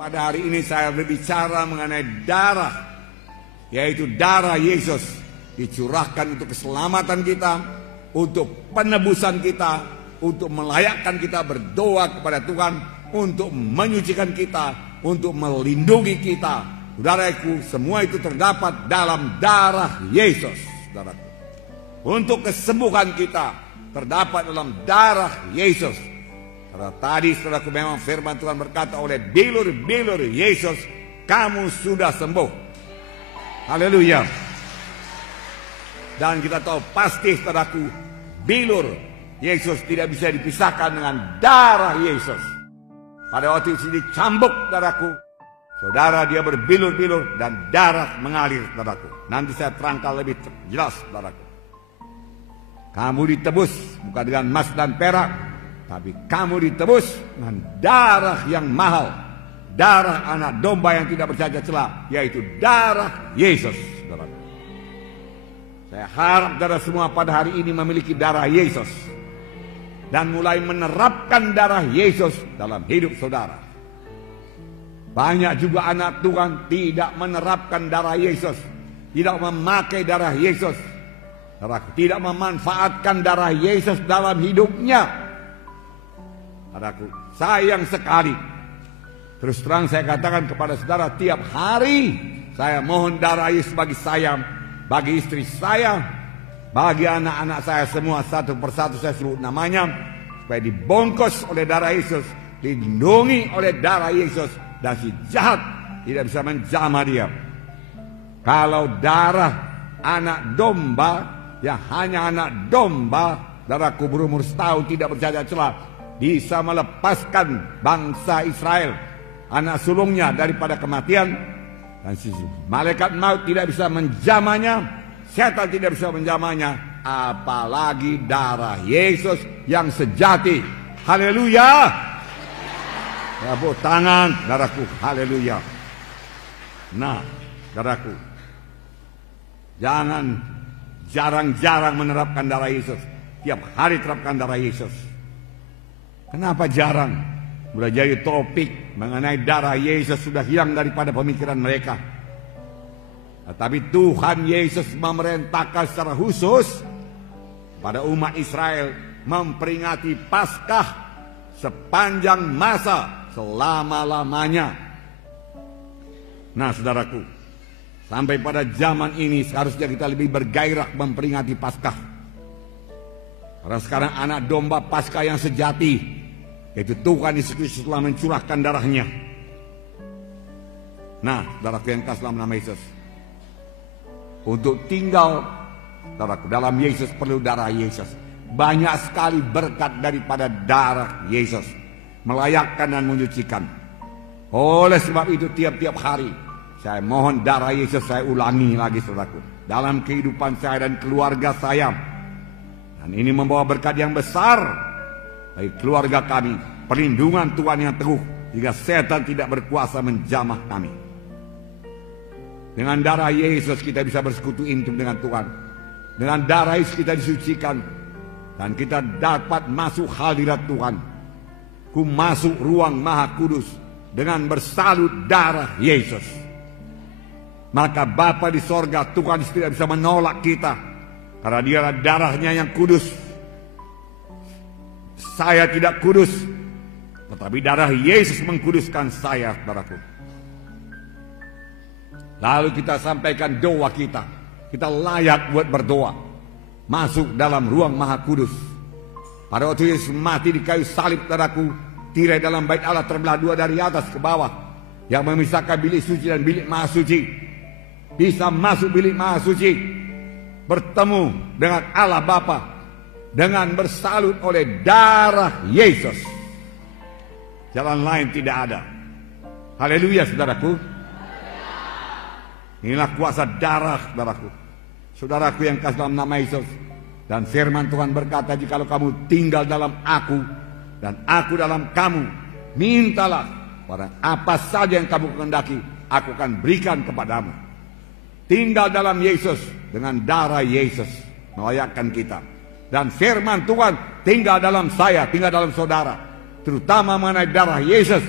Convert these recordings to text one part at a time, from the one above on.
Pada hari ini saya berbicara mengenai darah, yaitu darah Yesus dicurahkan untuk keselamatan kita, untuk penebusan kita, untuk melayakkan kita berdoa kepada Tuhan, untuk menyucikan kita, untuk melindungi kita. Saudaraku, semua itu terdapat dalam darah Yesus. Saudaraku, untuk kesembuhan kita terdapat dalam darah Yesus. Karena tadi saudaraku memang firman Tuhan berkata, oleh bilur-bilur Yesus kamu sudah sembuh. Haleluya. Dan kita tahu pasti saudaraku, bilur Yesus tidak bisa dipisahkan dengan darah Yesus. Pada waktu itu dicambuk saudaraku, saudara dia berbilur-bilur dan darah mengalir saudaraku. Nanti saya terangkan lebih jelas saudaraku. Kamu ditebus bukan dengan emas dan perak, tapi kamu ditebus dengan darah yang mahal, darah anak domba yang tidak bercacat celah, yaitu darah Yesus. Saudara. Saya harap saudara semua pada hari ini memiliki darah Yesus dan mulai menerapkan darah Yesus dalam hidup saudara. Banyak juga anak Tuhan tidak menerapkan darah Yesus, tidak memakai darah Yesus, tidak memanfaatkan darah Yesus dalam hidupnya. Saudaraku, sayang sekali. Terus terang saya katakan kepada saudara, tiap hari saya mohon darah Yesus bagi saya, bagi istri saya, bagi anak-anak saya semua, satu persatu saya sebut namanya, supaya dibungkus oleh darah Yesus, dilindungi oleh darah Yesus, dan si jahat tidak bisa menjamah dia. Kalau darah anak domba, yang hanya anak domba, darahku berumur setahun tidak bercacat celah, bisa melepaskan bangsa Israel, anak sulungnya, daripada kematian. Dan si malaikat maut tidak bisa menjamahnya, setan tidak bisa menjamahnya, apalagi darah Yesus yang sejati. Haleluya. Tepuk tangan darahku. Haleluya. Nah darahku, jangan jarang-jarang menerapkan darah Yesus. Tiap hari terapkan darah Yesus. Kenapa jarang? Sudah jadi topik mengenai darah Yesus sudah hilang daripada pemikiran mereka. Tetapi Tuhan Yesus memerintahkan secara khusus pada umat Israel memperingati Paskah sepanjang masa, selama-lamanya. Nah saudaraku, sampai pada zaman ini seharusnya kita lebih bergairah memperingati Paskah. Karena sekarang anak domba Paskah yang sejati, yaitu Tuhan Yesus Kristus telah mencurahkan darahnya. Nah, saudaraku yang kasih dalam nama Yesus, untuk tinggal saudaraku dalam Yesus perlu darah Yesus. Banyak sekali berkat daripada darah Yesus, melayakkan dan menyucikan. Oleh sebab itu tiap-tiap hari saya mohon darah Yesus, saya ulangi lagi saudaraku, dalam kehidupan saya dan keluarga saya. Dan ini membawa berkat yang besar bagi keluarga kami, perlindungan Tuhan yang teguh, jika setan tidak berkuasa menjamah kami. Dengan darah Yesus kita bisa bersekutu intim dengan Tuhan. Dengan darah Yesus kita disucikan, dan kita dapat masuk hadirat Tuhan. Ku masuk ruang Maha Kudus dengan bersalut darah Yesus. Maka Bapa di sorga, Tuhan tidak bisa menolak kita, karena dia darahnya yang kudus. Saya tidak kudus, tetapi darah Yesus mengkuduskan saya, saudaraku. Lalu kita sampaikan doa kita. Kita layak buat berdoa, masuk dalam ruang Maha Kudus. Pada waktu Yesus mati di kayu salib, saudaraku, tirai dalam bait Allah terbelah dua dari atas ke bawah, yang memisahkan bilik suci dan bilik Maha Suci. Bisa masuk bilik Maha Suci, bertemu dengan Allah Bapa, dengan bersalut oleh darah Yesus. Jalan lain tidak ada. Haleluya saudaraku. Inilah kuasa darah saudaraku. Saudaraku yang kasih dalam nama Yesus. Dan firman Tuhan berkata, jikalau kamu tinggal dalam aku dan aku dalam kamu, mintalah pada apa saja yang kamu kehendaki, aku akan berikan kepadamu. Tinggal dalam Yesus dengan darah Yesus melayakkan kita. Dan firman Tuhan tinggal dalam saya, tinggal dalam saudara. Terutama mengenai darah Yesus.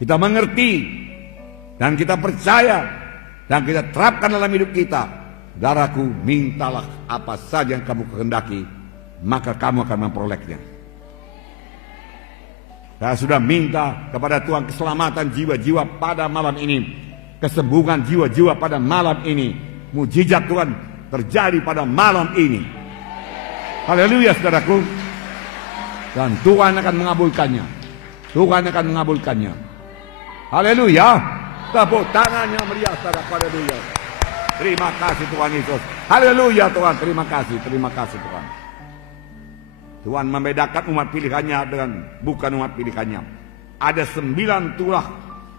Kita mengerti dan kita percaya dan kita terapkan dalam hidup kita. Saudaraku, mintalah apa saja yang kamu kehendaki, maka kamu akan memperolehnya. Saya sudah minta kepada Tuhan keselamatan jiwa-jiwa pada malam ini, kesembuhan jiwa-jiwa pada malam ini. Mujizat Tuhan terjadi pada malam ini. Haleluya, saudaraku. Dan Tuhan akan mengabulkannya. Tuhan akan mengabulkannya. Haleluya. Tepuk tangannya meriah, saudaraku. Haleluya. Terima kasih Tuhan Yesus. Haleluya Tuhan. Terima kasih. Terima kasih Tuhan. Tuhan membedakan umat pilihannya dengan bukan umat pilihannya. Ada 9 tulah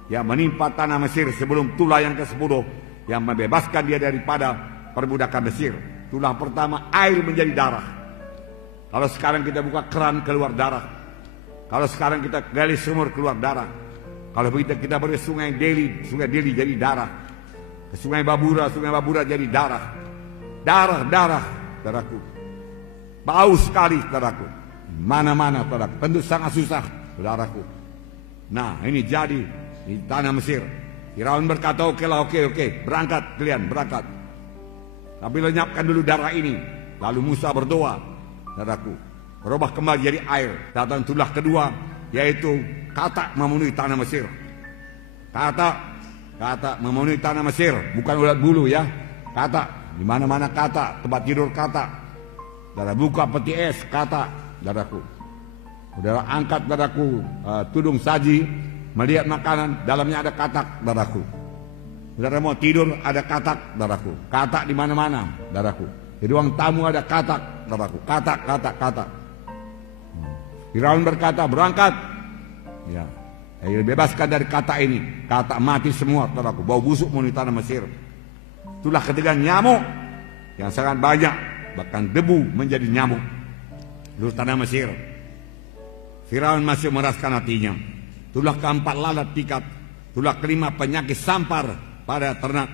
yang menimpa tanah Mesir sebelum tulah yang ke-10 yang membebaskan dia daripada perbudakan Mesir. Tulah pertama, air menjadi darah. Kalau sekarang kita buka keran, keluar darah. Kalau sekarang kita gali sumur, keluar darah. Kalau begitu kita pergi sungai Deli jadi darah. Ke sungai Babura jadi darah. Darah, saudaraku. Bau sekali, saudaraku. Mana-mana, saudaraku. Tentu sangat susah, saudaraku. Nah, ini jadi di tanah Mesir. Firaun berkata, oke, berangkat kalian, berangkat. Tapi lenyapkan dulu darah ini. Lalu Musa berdoa, saudaraku. Berubah kembali jadi air. Datang tulah kedua, yaitu katak memenuhi tanah Mesir. Katak memenuhi tanah Mesir, bukan ulat bulu ya. Katak, di mana-mana katak, tempat tidur katak. Saudara buka peti es katak, saudaraku. Saudara angkat, saudaraku, tudung saji, melihat makanan, dalamnya ada katak, saudaraku. Saudara mau tidur, ada katak, saudaraku. Katak di mana-mana, saudaraku. Di ruang tamu ada katak, saudaraku. Katak. Firaun berkata, berangkat. Ya. Bebaskan dari kata ini. Kata mati semua, saudaraku. Bau busuk memenuhi tanah Mesir. Itulah ketiga nyamuk yang sangat banyak. Bahkan debu menjadi nyamuk di tanah Mesir. Firaun masih meraskan hatinya. Itulah keempat lalat tikat. Itulah kelima penyakit sampar pada ternak.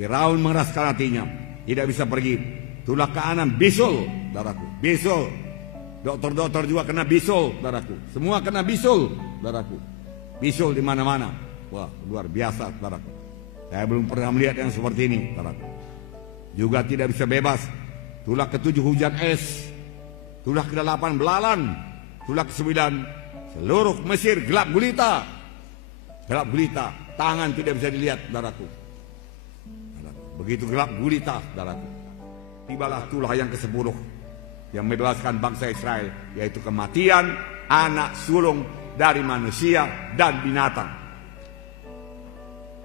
Firaun meraskan hatinya. Tidak bisa pergi. Itulah keenam bisul, saudaraku. Bisul. Dokter-dokter juga kena bisul, saudaraku. Semua kena bisul, saudaraku. Bisul di mana-mana. Wah, luar biasa, saudaraku. Saya belum pernah melihat yang seperti ini, saudaraku. Juga tidak bisa bebas. Tulah ke-7 hujan es. Tulah ke-8 belalang. Tulah ke-9 seluruh Mesir gelap gulita. Gelap gulita. Tangan tidak bisa dilihat, saudaraku. Begitu gelap gulita, saudaraku. Tibalah tulah yang ke-10 yang membebaskan bangsa Israel, yaitu kematian anak sulung dari manusia dan binatang.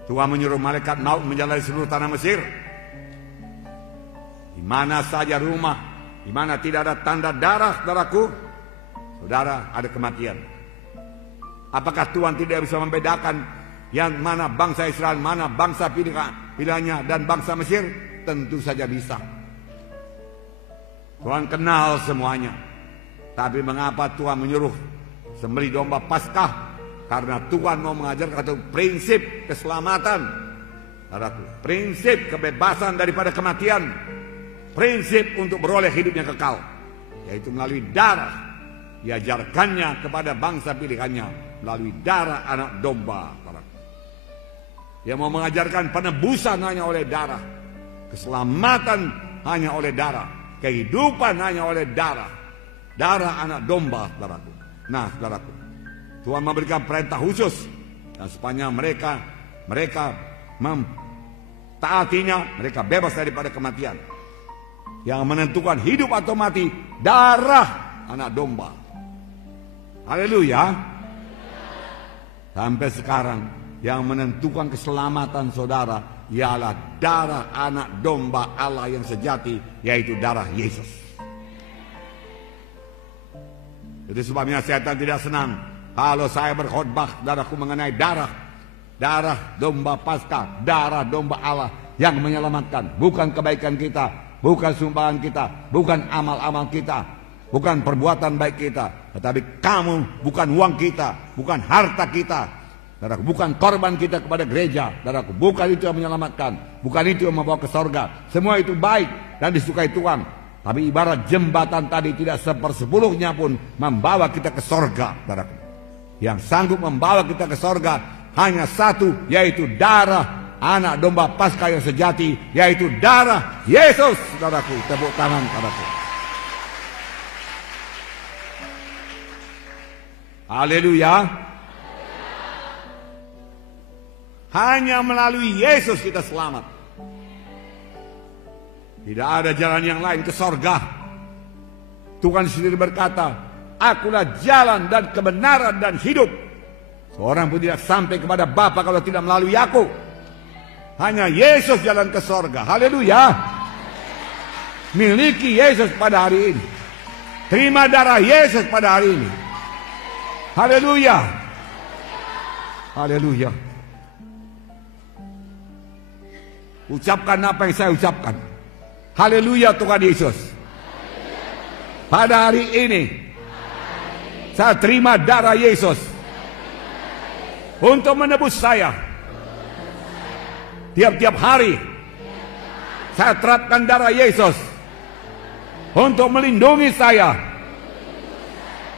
Tuhan menyuruh malaikat maut menjalani seluruh tanah Mesir. Di mana saja rumah, di mana tidak ada tanda darah, saudaraku, saudara, ada kematian. Apakah Tuhan tidak bisa membedakan yang mana bangsa Israel, mana bangsa pilihannya dan bangsa Mesir? Tentu saja bisa. Tuhan kenal semuanya. Tapi mengapa Tuhan menyuruh sembelih domba Paskah? Karena Tuhan mau mengajarkan satu prinsip keselamatan, saudaraku. Prinsip kebebasan daripada kematian. Prinsip untuk beroleh hidup yang kekal, yaitu melalui darah. Diajarkannya kepada bangsa pilihannya melalui darah anak domba, saudaraku. Dia mau mengajarkan penebusan hanya oleh darah, keselamatan hanya oleh darah, kehidupan hanya oleh darah. Darah anak domba, saudaraku. Nah, saudaraku, Tuhan memberikan perintah khusus, dan sepanjang mereka mentaatinya, mereka bebas daripada kematian. Yang menentukan hidup atau mati, darah anak domba. Haleluya. Sampai sekarang yang menentukan keselamatan saudara ialah darah anak domba Allah yang sejati, yaitu darah Yesus. Itu sebabnya setan tidak senang kalau saya berkhotbah, saudaraku, mengenai darah domba Paskah, darah domba Allah yang menyelamatkan. Bukan kebaikan kita, bukan sumbangan kita, bukan amal-amal kita, bukan perbuatan baik kita, tetapi kamu, bukan uang kita, bukan harta kita, saudaraku, bukan korban kita kepada gereja, saudaraku, bukan itu yang menyelamatkan, bukan itu yang membawa ke sorga. Semua itu baik dan disukai Tuhan. Tapi ibarat jembatan tadi tidak 1/10-nya pun membawa kita ke sorga, saudaraku. Yang sanggup membawa kita ke sorga hanya satu, yaitu darah anak domba Paskah yang sejati, yaitu darah Yesus, saudaraku. Tepuk tangan, saudaraku. Haleluya. Hanya melalui Yesus kita selamat. Tidak ada jalan yang lain ke sorga. Tuhan sendiri berkata, akulah jalan dan kebenaran dan hidup. Seorang pun tidak sampai kepada Bapa kalau tidak melalui aku. Hanya Yesus jalan ke sorga. Haleluya. Miliki Yesus pada hari ini. Terima darah Yesus pada hari ini. Haleluya. Haleluya. Ucapkan apa yang saya ucapkan. Haleluya Tuhan Yesus. Pada hari ini saya terima darah Yesus untuk menebus saya. Tiap-tiap hari saya terapkan darah Yesus untuk melindungi saya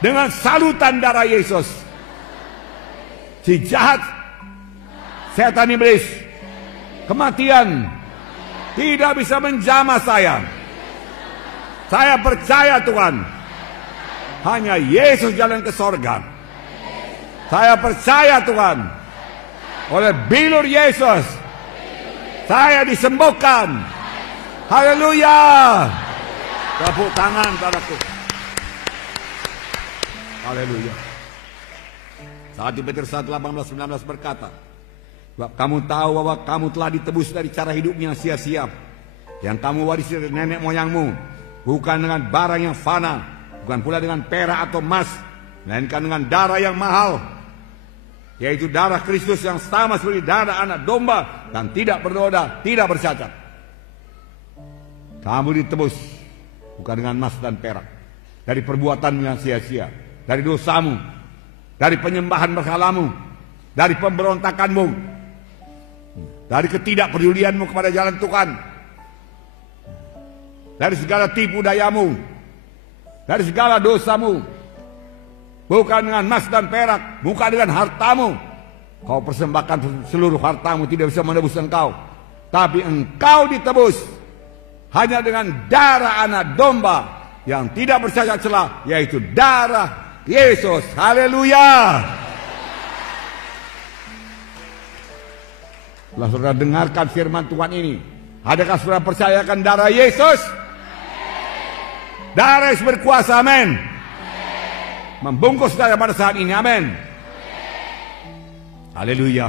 dengan salutan darah Yesus. Si jahat, setan iblis, kematian tidak bisa menjamah saya. Saya percaya Tuhan, hanya Yesus jalan ke sorga. Saya percaya Tuhan, oleh bilur Yesus saya disembuhkan. Haleluya. Tepuk tangan saudaraku. Haleluya. 1 Petrus 1:18-19 berkata, sebab kamu tahu bahwa kamu telah ditebus dari cara hidupmu yang sia-sia, yang kamu warisi dari nenek moyangmu, bukan dengan barang yang fana, bukan pula dengan perak atau emas, melainkan dengan darah yang mahal, yaitu darah Kristus yang sama seperti darah anak domba dan tidak bernoda, tidak bercacat. Kamu ditebus bukan dengan emas dan perak, dari perbuatanmu yang sia-sia, dari dosamu, dari penyembahan berhalamu, dari pemberontakanmu, dari ketidakpedulianmu kepada jalan Tuhan, dari segala tipu dayamu, dari segala dosamu. Bukan dengan emas dan perak, bukan dengan hartamu. Kau persembahkan seluruh hartamu tidak bisa menebus engkau. Tapi engkau ditebus hanya dengan darah anak domba yang tidak bercacat celah, yaitu darah Yesus. Haleluya. Setelah saudara dengarkan firman Tuhan ini, adakah saudara percayakan darah Yesus? Darah Yesus berkuasa, amin. Membungkus saudara pada saat ini, amin. Haleluya.